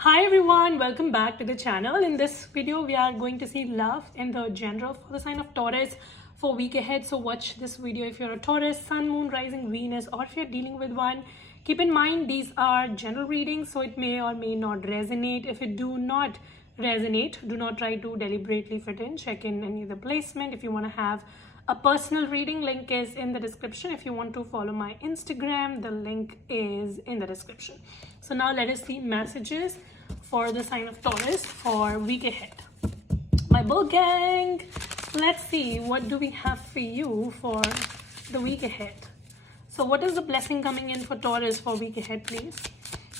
Hi everyone, welcome back to the channel. In this video, we are going to see love in the general for the sign of Taurus for week ahead. So watch this video if you're a Taurus, Sun, Moon, Rising, Venus, or if you're dealing with one. Keep in mind these are general readings, so it may or may not resonate. If it do not resonate, do not try to deliberately fit in. Check in any of the placement. If you want to have a personal reading, link is in the description. If you want to follow my Instagram, the link is in the description. So now let us see messages for the sign of Taurus for week ahead. My bull gang, let's see what do we have for you for the week ahead. So what is the blessing coming in for Taurus for week ahead, please?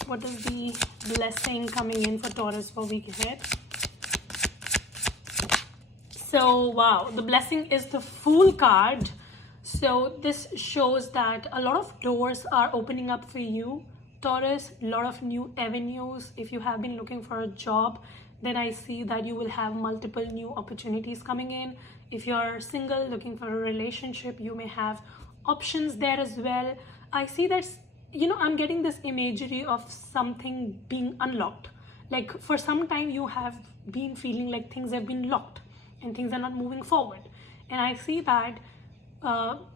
What is the blessing coming in for Taurus for week ahead? So wow, the blessing is the Fool card. So this shows that a lot of doors are opening up for you, Taurus. A lot of new avenues. If you have been looking for a job, then I see that you will have multiple new opportunities coming in. If you're single looking for a relationship, you may have options there as well. I see that, I'm getting this imagery of something being unlocked. Like for some time you have been feeling like things have been locked and things are not moving forward. And I see that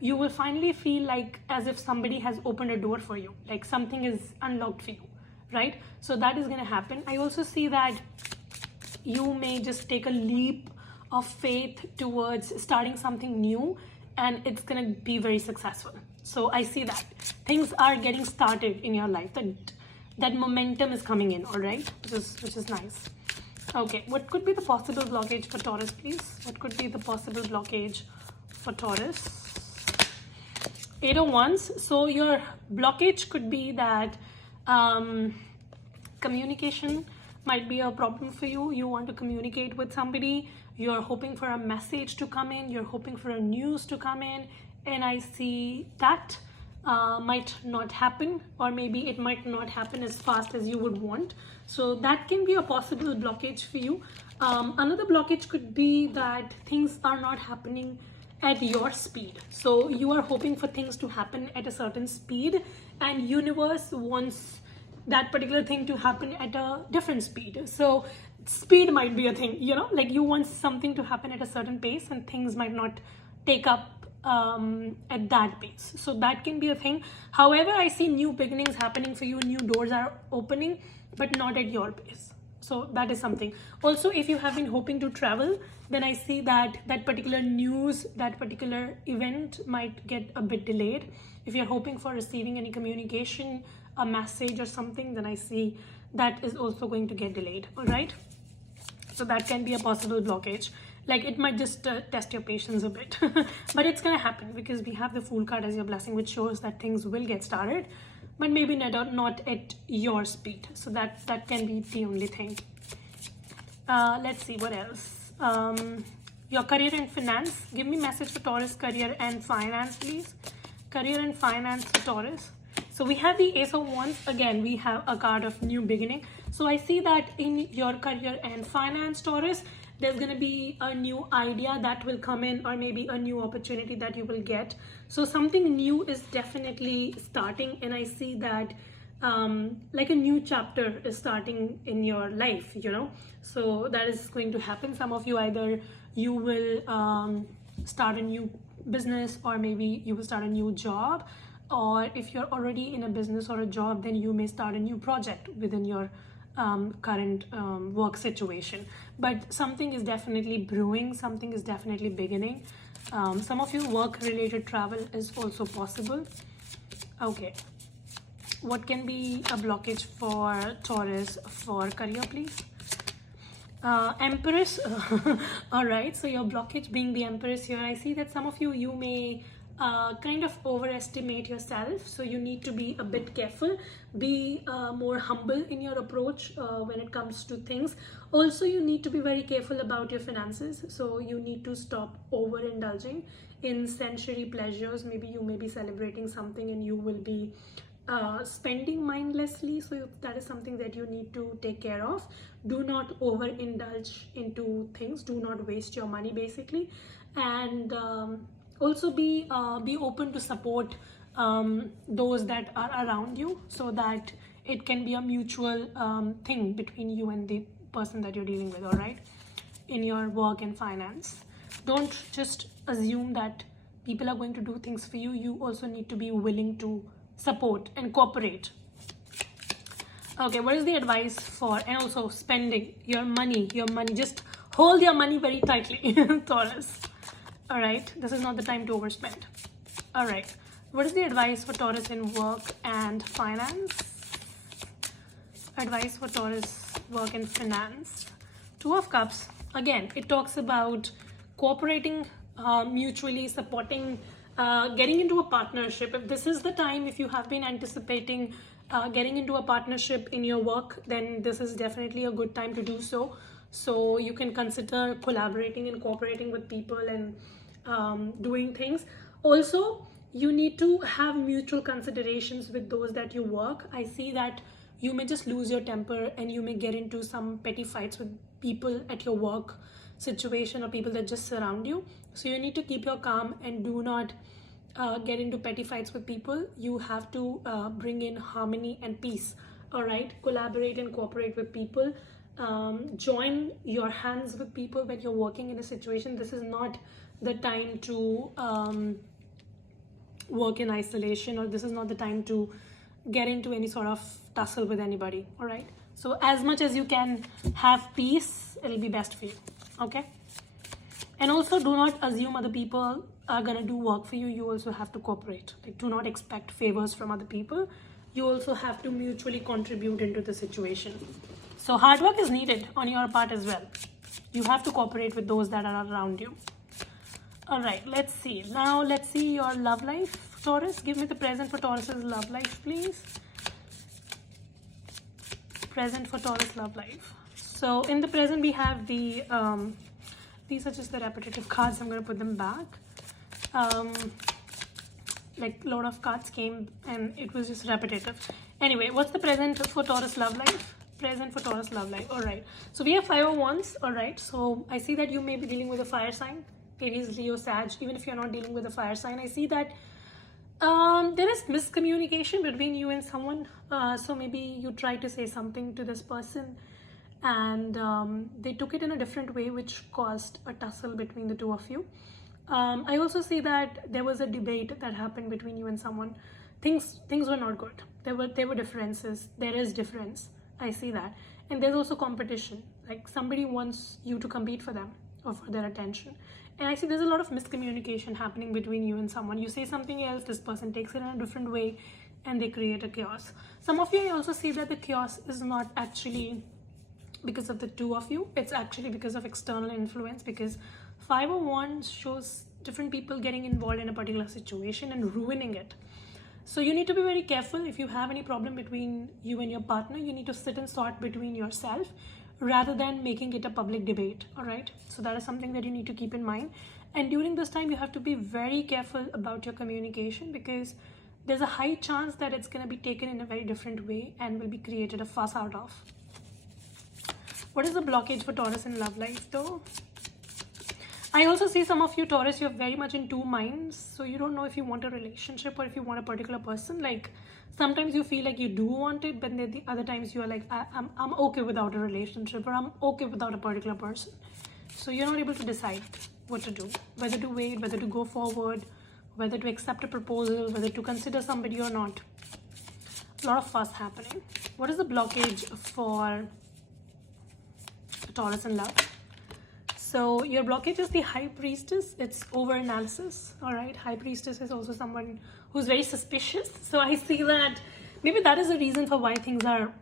you will finally feel like as if somebody has opened a door for you, like something is unlocked for you, right? So that is going to happen. I also see that you may just take a leap of faith towards starting something new, and it's going to be very successful. So I see that things are getting started in your life, that momentum is coming in, all right, which is nice. Okay, what could be the possible blockage for Taurus, please? What could be the possible blockage for Taurus? 8 of Wands. So your blockage could be that communication might be a problem for you. You want to communicate with somebody. You're hoping for a message to come in. You're hoping for a news to come in. And I see that might not happen, or maybe it might not happen as fast as you would want. So that can be a possible blockage for you. Another blockage could be that things are not happening at your speed. So you are hoping for things to happen at a certain speed, and universe wants that particular thing to happen at a different speed. So speed might be a thing, like you want something to happen at a certain pace and things might not take up at that pace. So that can be a thing. However, I see new beginnings happening for you. New doors are opening, but not at your pace. So that is something. Also, if you have been hoping to travel, then I see that that particular news, that particular event might get a bit delayed. If you're hoping for receiving any communication, a message or something, then I see that is also going to get delayed. All right. So that can be a possible blockage. Like it might just test your patience a bit, but it's going to happen because we have the Fool card as your blessing, which shows that things will get started, but maybe not at your speed. So that can be the only thing. Let's see what else. Your career and finance. Give me message for Taurus career and finance, please. Career and finance for Taurus. So we have the Ace of Wands. Again, we have a card of new beginning. So I see that in your career and finance, Taurus, there's going to be a new idea that will come in, or maybe a new opportunity that you will get. So something new is definitely starting, and I see that like a new chapter is starting in your life, so that is going to happen. Some of you, either you will start a new business, or maybe you will start a new job, or if you're already in a business or a job, then you may start a new project within your current work situation. But something is definitely brewing, something is definitely beginning. Some of you, work related travel is also possible. Okay, what can be a blockage for Taurus for career, please? Empress. All right, so your blockage being the Empress here, I see that some of you may kind of overestimate yourself, so you need to be a bit careful. Be more humble in your approach when it comes to things. Also, you need to be very careful about your finances, so you need to stop overindulging in sensory pleasures. Maybe you may be celebrating something and you will be spending mindlessly, so that is something that you need to take care of. Do not overindulge into things, do not waste your money basically, and also be open to support those that are around you, so that It can be a mutual thing between you and the person that you're dealing with, all right, in your work and finance. Don't just assume that people are going to do things for you. You also need to be willing to support and cooperate. Okay, what is the advice for, and also spending your money, just hold your money very tightly, Taurus. All right, this is not the time to overspend. All right, what is the advice for Taurus in work and finance? Advice for Taurus, work and finance. Two of Cups. Again, it talks about cooperating, mutually supporting, getting into a partnership. If this is the time, if you have been anticipating getting into a partnership in your work, then this is definitely a good time to do so. So you can consider collaborating and cooperating with people and doing things. Also, you need to have mutual considerations with those that you work. I see that you may just lose your temper and you may get into some petty fights with people at your work situation or people that just surround you. So you need to keep your calm and do not get into petty fights with people. You have to bring in harmony and peace. All right, collaborate and cooperate with people. Join your hands with people when you're working in a situation. This is not the time to work in isolation, or this is not the time to get into any sort of tussle with anybody. All right, so as much as you can have peace, it'll be best for you. Okay, and also do not assume other people are gonna do work for you. You also have to cooperate. Like, do not expect favors from other people. You also have to mutually contribute into the situation. So hard work is needed on your part as well. You have to cooperate with those that are around you. All right, let's see. Now let's see your love life, Taurus. Give me the present for Taurus's love life, please. Present for Taurus love life. So in the present, we have the, these are just the repetitive cards. I'm going to put them back. Like a lot of cards came and it was just repetitive. Anyway, what's the present for Taurus love life? Present for Taurus love life. All right, so we have 5 of Wands. All right, so I see that you may be dealing with a fire sign, Aries, Leo, Sag. Even if you're not dealing with a fire sign, I see that there is miscommunication between you and someone. So maybe you try to say something to this person and they took it in a different way, which caused a tussle between the two of you. I also see that there was a debate that happened between you and someone. Things were not good. There were differences. There is difference. I see that. And there's also competition. Like, somebody wants you to compete for them or for their attention. And I see there's a lot of miscommunication happening between you and someone. You say something else, this person takes it in a different way, and they create a chaos. Some of you, I also see that the chaos is not actually because of the two of you. It's actually because of external influence, because 5 of Wands shows different people getting involved in a particular situation and ruining it. So you need to be very careful. If you have any problem between you and your partner, you need to sit and sort between yourself rather than making it a public debate. All right, so that is something that you need to keep in mind. And during this time, you have to be very careful about your communication, because there's a high chance that it's going to be taken in a very different way and will be created a fuss out of. What is the blockage for Taurus in love life though? I also see some of you, Taurus, you're very much in two minds. So you don't know if you want a relationship or if you want a particular person. Like, sometimes you feel like you do want it, but then the other times you are like, I'm okay without a relationship, or I'm okay without a particular person. So you're not able to decide what to do, whether to wait, whether to go forward, whether to accept a proposal, whether to consider somebody or not. A lot of fuss happening. What is the blockage for Taurus in love? So your blockage is the High Priestess. It's over-analysis. All right, High Priestess is also someone who's very suspicious. So I see that maybe that is the reason for why things are,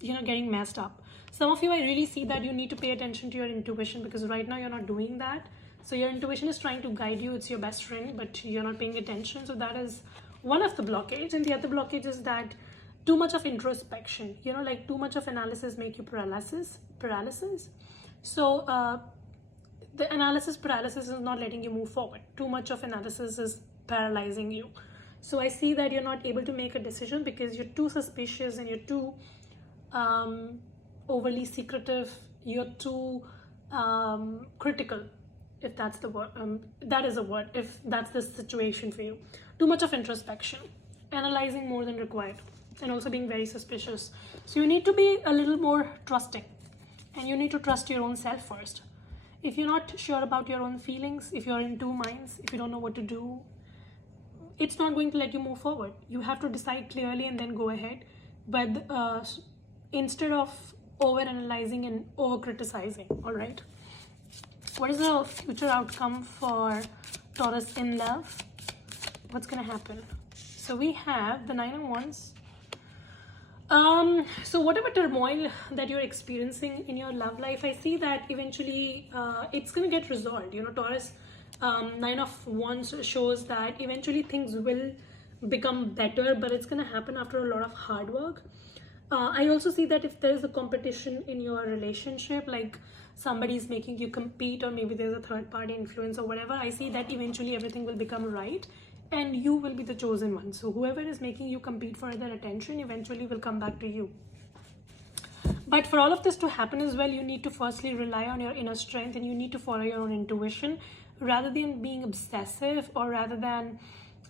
getting messed up. Some of you, I really see that you need to pay attention to your intuition, because right now you're not doing that. So your intuition is trying to guide you. It's your best friend, but you're not paying attention. So that is one of the blockage. And the other blockage is that too much of introspection, like too much of analysis make you paralysis. So the analysis paralysis is not letting you move forward. Too much of analysis is paralyzing you. So I see that you're not able to make a decision because you're too suspicious and you're too overly secretive. You're too critical, if that's the word. That is a word, if that's the situation for you. Too much of introspection, analyzing more than required. and also being very suspicious. So you need to be a little more trusting, and you need to trust your own self first. If you're not sure about your own feelings, if you're in two minds, if you don't know what to do, it's not going to let you move forward. You have to decide clearly and then go ahead. But instead of over analyzing and over criticizing, all right? What is the future outcome for Taurus in love? What's going to happen? So we have the 9 of Wands. So whatever turmoil that you're experiencing in your love life, I see that eventually it's going to get resolved. You know, Taurus, 9 of Wands shows that eventually things will become better, but it's going to happen after a lot of hard work. I also see that if there's a competition in your relationship, like somebody's making you compete, or maybe there's a third party influence or whatever, I see that eventually everything will become right and you will be the chosen one. So whoever is making you compete for their attention eventually will come back to you. But for all of this to happen as well, you need to firstly rely on your inner strength, and you need to follow your own intuition rather than being obsessive, or rather than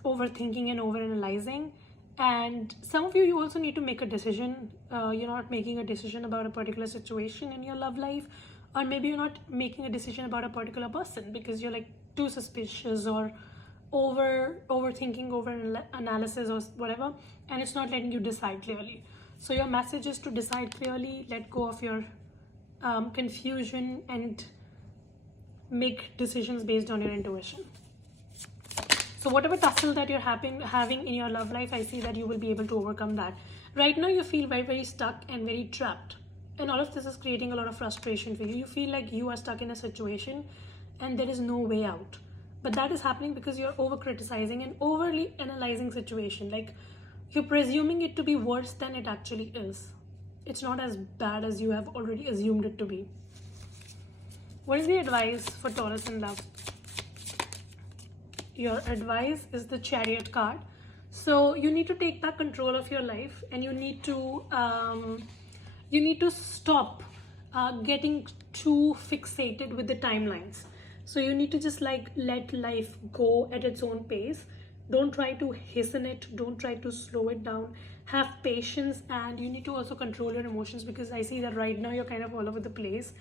overthinking and overanalyzing. And some of you also need to make a decision. You're not making a decision about a particular situation in your love life, or maybe you're not making a decision about a particular person because you're like too suspicious or overthinking, over analysis or whatever, and it's not letting you decide clearly. So your message is to decide clearly, let go of your confusion, and make decisions based on your intuition. So whatever tussle that you're having in your love life, I see that you will be able to overcome that. Right now you feel very, very stuck and very trapped, and all of this is creating a lot of frustration for you. You feel like you are stuck in a situation and there is no way out. But that is happening because you're over criticizing and overly analyzing situation. Like, you're presuming it to be worse than it actually is. It's not as bad as you have already assumed it to be. What is the advice for Taurus in love? Your advice is the Chariot card. So you need to take back control of your life, and you need to stop getting too fixated with the timelines. So you need to just like let life go at its own pace. Don't try to hasten it. Don't try to slow it down. Have patience, and you need to also control your emotions, because I see that right now you're kind of all over the place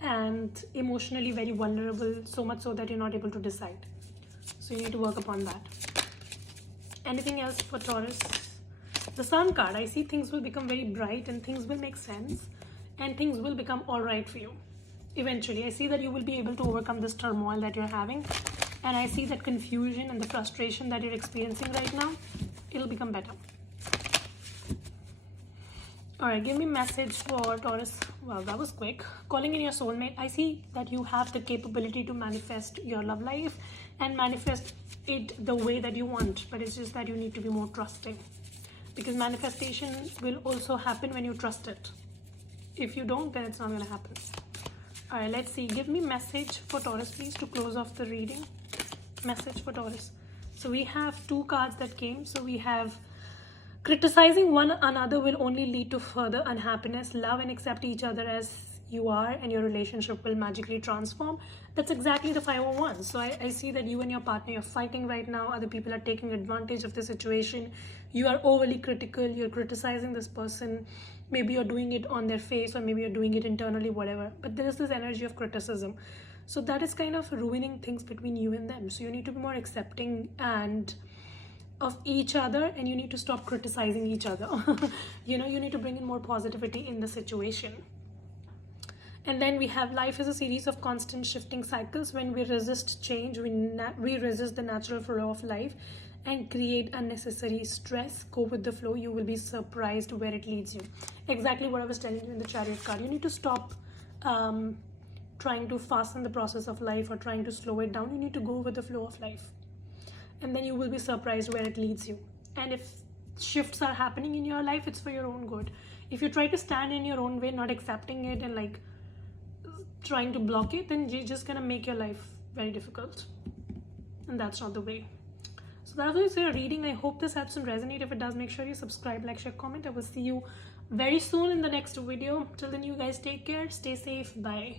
and emotionally very vulnerable, so much so that you're not able to decide. So you need to work upon that. Anything else for Taurus? The Sun card. I see things will become very bright and things will make sense and things will become all right for you. Eventually, I see that you will be able to overcome this turmoil that you're having, and I see that confusion and the frustration that you're experiencing right now, it'll become better. All right, give me a message for Taurus. Well, that was quick. Calling in your soulmate. I see that you have the capability to manifest your love life and manifest it the way that you want, but it's just that you need to be more trusting, because manifestation will also happen when you trust it. If you don't, then it's not going to happen. All right, let's see. Give me message for Taurus, please, to close off the reading. Message for Taurus. So we have 2 cards that came. So we have criticizing one another will only lead to further unhappiness. Love and accept each other as you are, and your relationship will magically transform. That's exactly the 5 of Wands. So I see that you and your partner, you're fighting right now. Other people are taking advantage of the situation. You are overly critical. You're criticizing this person. Maybe you're doing it on their face, or maybe you're doing it internally, whatever. But there is this energy of criticism. So that is kind of ruining things between you and them. So you need to be more accepting and of each other, and you need to stop criticizing each other. You need to bring in more positivity in the situation. And then we have life is a series of constant shifting cycles. When we resist change, we resist the natural flow of life and create unnecessary stress. Go with the flow. You will be surprised where it leads you. Exactly what I was telling you in the Chariot card. You need to stop trying to fasten the process of life or trying to slow it down. You need to go with the flow of life, and then you will be surprised where it leads you. And if shifts are happening in your life, it's for your own good. If you try to stand in your own way, not accepting it and like trying to block it, then you're just gonna make your life very difficult, and that's not the way. So that was your reading. I hope this helps and resonate. If it does, make sure you subscribe, like, share, comment. I will see you very soon in the next video. Till then, you guys take care, stay safe, bye.